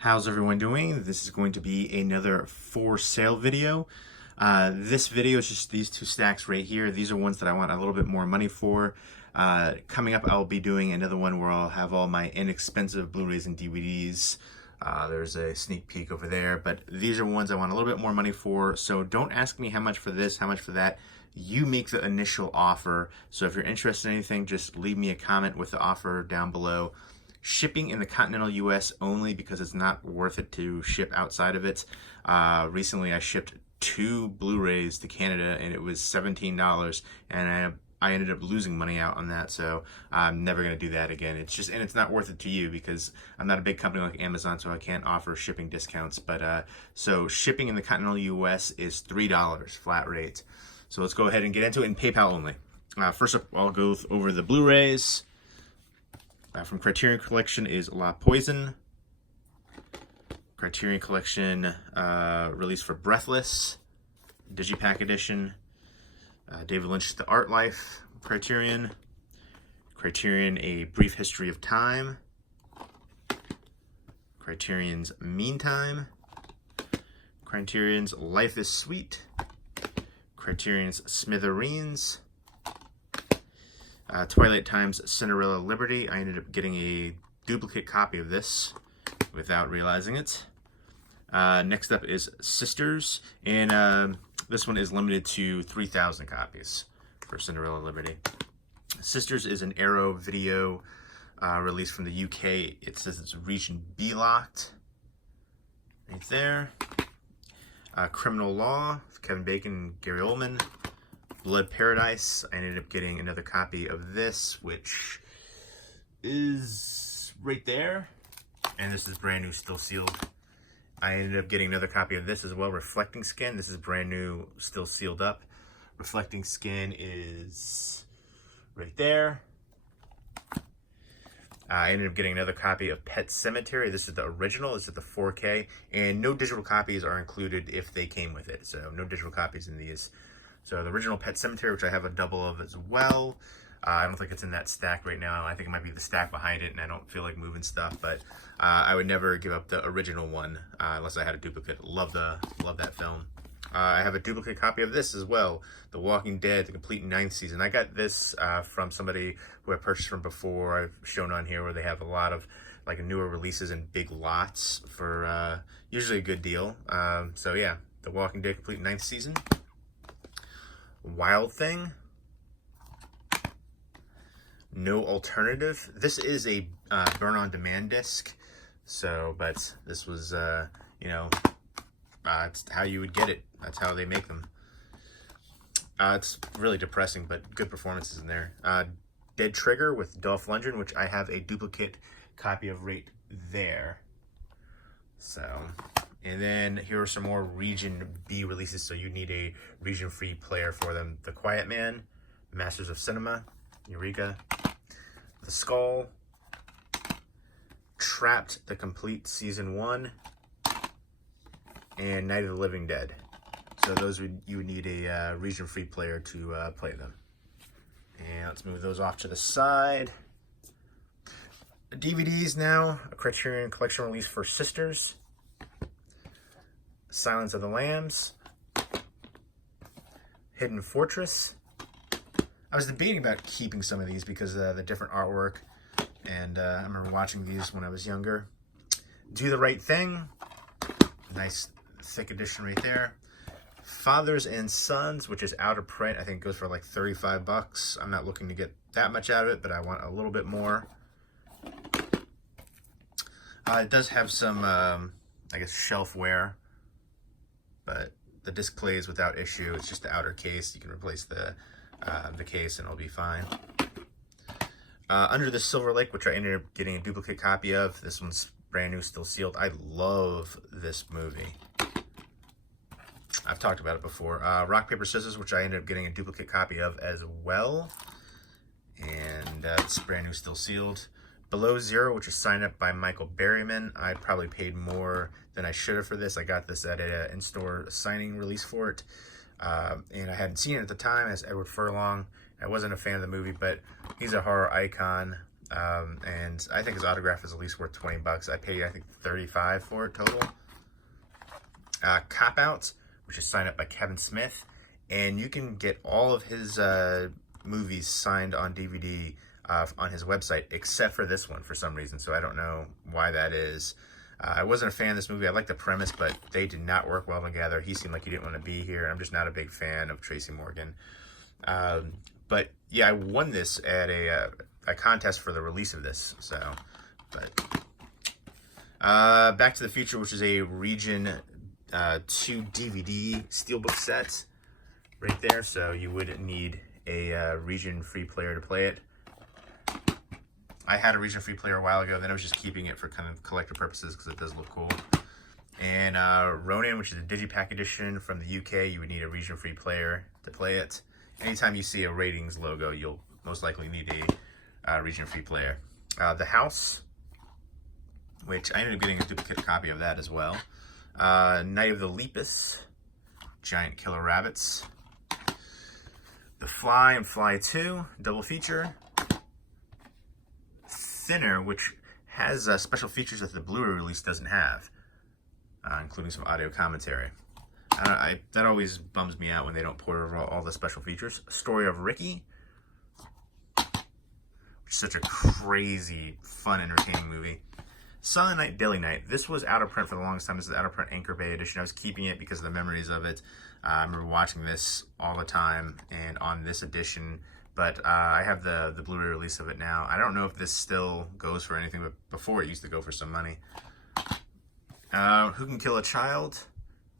How's everyone doing? This is going to be another for sale video. This video is just these two stacks right here. These are ones that I want a little bit more money for. Coming up, I'll be doing another one where I'll have all my inexpensive Blu-rays and DVDs. There's a sneak peek over there, but these are ones I want a little bit more money for. So don't ask me how much for this, how much for that. You make the initial offer. So if you're interested in anything, just leave me a comment with the offer down below. Shipping in the continental US only, because it's not worth it to ship outside of it. Recently I shipped 2 Blu-rays to Canada and it was $17, and I ended up losing money out on that, so I'm never going to do that again. And it's not worth it to you because I'm not a big company like Amazon, so I can't offer shipping discounts. But so shipping in the continental US is $3 flat rate. So let's go ahead and get into it in PayPal only. First up, I'll go over the Blu-rays. From Criterion Collection is La Poison. Criterion Collection released for Breathless. Digipack Edition. David Lynch's The Art Life. Criterion. Criterion A Brief History of Time. Criterion's Meantime. Criterion's Life is Sweet. Criterion's Smithereens. Twilight Time's Cinderella Liberty. I ended up getting a duplicate copy of this without realizing it. Next up is Sisters, and this one is limited to 3,000 copies for Cinderella Liberty. Sisters is an Arrow video release from the UK. It says it's region B locked. Right there. Criminal Law, Kevin Bacon and Gary Oldman. Blood Paradise. I ended up getting another copy of this, which is right there. And this is brand new, still sealed. I ended up getting another copy of this as well, Reflecting Skin. This is brand new, still sealed up. Reflecting Skin is right there. I ended up getting another copy of Pet Sematary. This is the original. This is the 4K. And no digital copies are included if they came with it. So no digital copies in these. So the original Pet Sematary, which I have a double of as well. I don't think it's in that stack right now. I think it might be the stack behind it, and I don't feel like moving stuff. But I would never give up the original one unless I had a duplicate. Love that film. I have a duplicate copy of this as well, The Walking Dead, the complete 9th season. I got this from somebody who I purchased from before. I've shown on here where they have a lot of like newer releases in big lots for usually a good deal. So yeah, The Walking Dead complete 9th season. Wild Thing. No Alternative. This is a burn on demand disc. So, but this was, it's how you would get it. That's how they make them. It's really depressing, but good performances in there. Dead Trigger with Dolph Lundgren, which I have a duplicate copy of right there. So, and then here are some more Region B releases, so you need a region-free player for them. The Quiet Man, Masters of Cinema, Eureka, The Skull, Trapped, the complete Season 1, and Night of the Living Dead. So those you would need a region-free player to play them. And let's move those off to the side. DVDs now, a Criterion Collection release for Sisters, Silence of the Lambs, Hidden Fortress. I was debating about keeping some of these because of the different artwork, and I remember watching these when I was younger. Do the Right Thing, nice thick edition right there. Fathers and Sons, which is out of print. I think it goes for like 35 bucks. I'm not looking to get that much out of it, but I want a little bit more. It does have some, I guess, shelf wear, but the disc plays without issue. It's just the outer case. You can replace the case and it'll be fine. Under the Silver Lake, which I ended up getting a duplicate copy of. This one's brand new, still sealed. I love this movie. I've talked about it before. Rock, Paper, Scissors, which I ended up getting a duplicate copy of as well. And it's brand new, still sealed. Below Zero, which is signed up by Michael Berryman. I probably paid more than I should have for this. I got this at an in-store signing release for it. And I hadn't seen it at the time as Edward Furlong. I wasn't a fan of the movie, but he's a horror icon. And I think his autograph is at least worth 20 bucks. I paid, I think, 35 for it total. Cop Out, which is signed up by Kevin Smith, and you can get all of his movies signed on DVD on his website, except for this one for some reason, so I don't know why that is. I wasn't a fan of this movie. I liked the premise, but they did not work well together. He seemed like he didn't want to be here. I'm just not a big fan of Tracy Morgan. But yeah, I won this at a contest for the release of this. So, but Back to the Future, which is a Region 2 DVD steelbook set right there. So you would need a Region free player to play it. I had a Region free player a while ago, then I was just keeping it for kind of collector purposes because it does look cool. And Ronin, which is a Digipack edition from the UK, you would need a Region free player to play it. Anytime you see a Ratings logo, you'll most likely need a Region free player. The House, which I ended up getting a duplicate copy of that as well. Night of the Lepus, Giant Killer Rabbits. The Fly and Fly 2, double feature. Thinner, which has special features that the Blu-ray release doesn't have, including some audio commentary. That always bums me out when they don't port over all the special features. Story of Ricky, which is such a crazy, fun, entertaining movie. Silent Night, Deadly Night. This was out of print for the longest time. This is the out of print Anchor Bay edition. I was keeping it because of the memories of it. I remember watching this all the time, and on this edition, but I have the Blu-ray release of it now. I don't know if this still goes for anything, but before it used to go for some money. Who Can Kill a Child,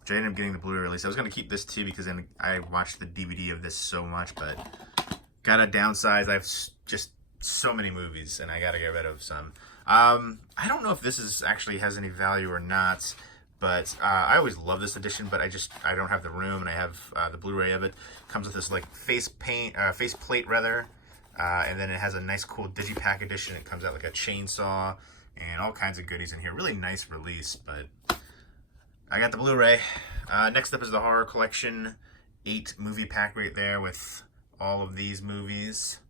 which I ended up getting the Blu-ray release. I was going to keep this too because then I watched the DVD of this so much, but gotta downsize. I have just so many movies, and I gotta get rid of some. I don't know if this is actually has any value or not, but I always love this edition, but I don't have the room, and I have the Blu-ray of it. Comes with this like face plate rather, and then it has a nice cool Digipack edition. It comes out like a chainsaw and all kinds of goodies in here. Really nice release, but I got the Blu-ray. Next up is the Horror Collection 8 movie pack right there with all of these movies.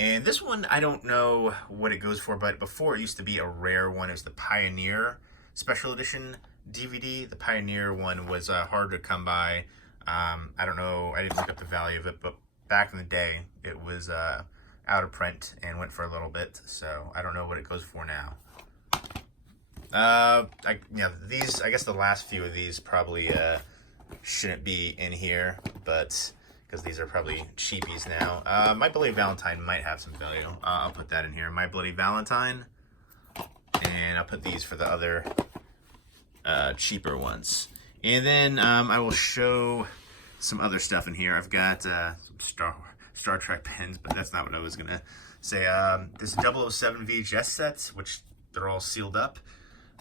And this one, I don't know what it goes for, but before it used to be a rare one. It was the Pioneer Special Edition DVD. The Pioneer one was hard to come by. I don't know, I didn't look up the value of it, but back in the day, it was out of print and went for a little bit, so I don't know what it goes for now. These, I guess the last few of these probably shouldn't be in here, but because these are probably cheapies now. My Bloody Valentine might have some value. I'll put that in here. My Bloody Valentine. And I'll put these for the other cheaper ones. And then I will show some other stuff in here. I've got some Star Trek pens, but that's not what I was going to say. This 007 VHS set, which they're all sealed up.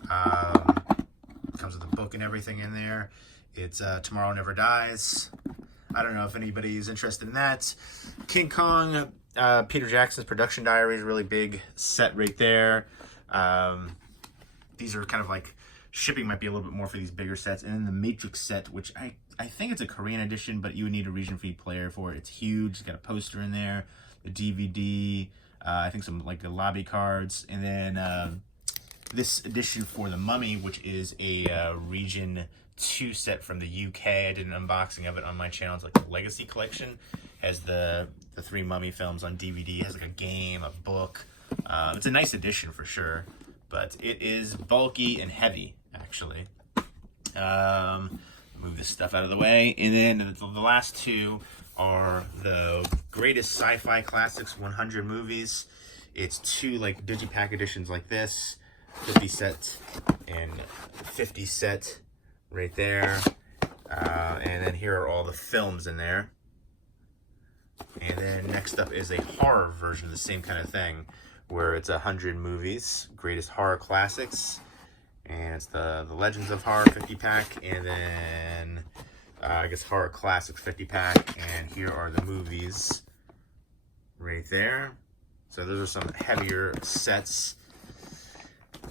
Comes with a book and everything in there. It's Tomorrow Never Dies. I don't know if anybody's interested in that. King Kong, Peter Jackson's Production Diaries, really big set right there. These are kind of like, shipping might be a little bit more for these bigger sets. And then the Matrix set, which I think it's a Korean edition, but you would need a region free player for it. It's huge. It's got a poster in there, the DVD, I think some like the lobby cards, and then this edition for The Mummy, which is a region 2 set from the UK. I did an unboxing of it on my channel. It's like the Legacy Collection. Has the 3 Mummy films on DVD. It has like a game, a book. It's a nice edition for sure, but it is bulky and heavy, actually. Move this stuff out of the way. And then the last 2 are the Greatest Sci-Fi Classics 100 movies. It's 2 like Digipack editions like this, 50 set and 50 set right there. And then here are all the films in there. And then next up is a horror version of the same kind of thing, where it's 100 movies, Greatest Horror Classics, and it's the Legends of Horror 50 pack, and then I guess Horror Classics 50 pack, and here are the movies right there. So those are some heavier sets.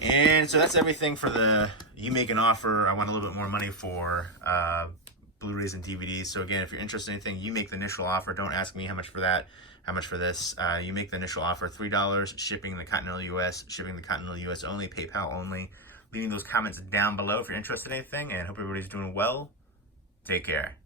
And so that's everything for the You Make an Offer, I want a little bit more money for Blu-rays and DVDs. So again, if you're interested in anything, you make the initial offer. Don't ask me how much for that, how much for this. You make the initial offer, $3, shipping in the continental US, shipping the continental US only, PayPal only. Leaving those comments down below if you're interested in anything, and hope everybody's doing well. Take care.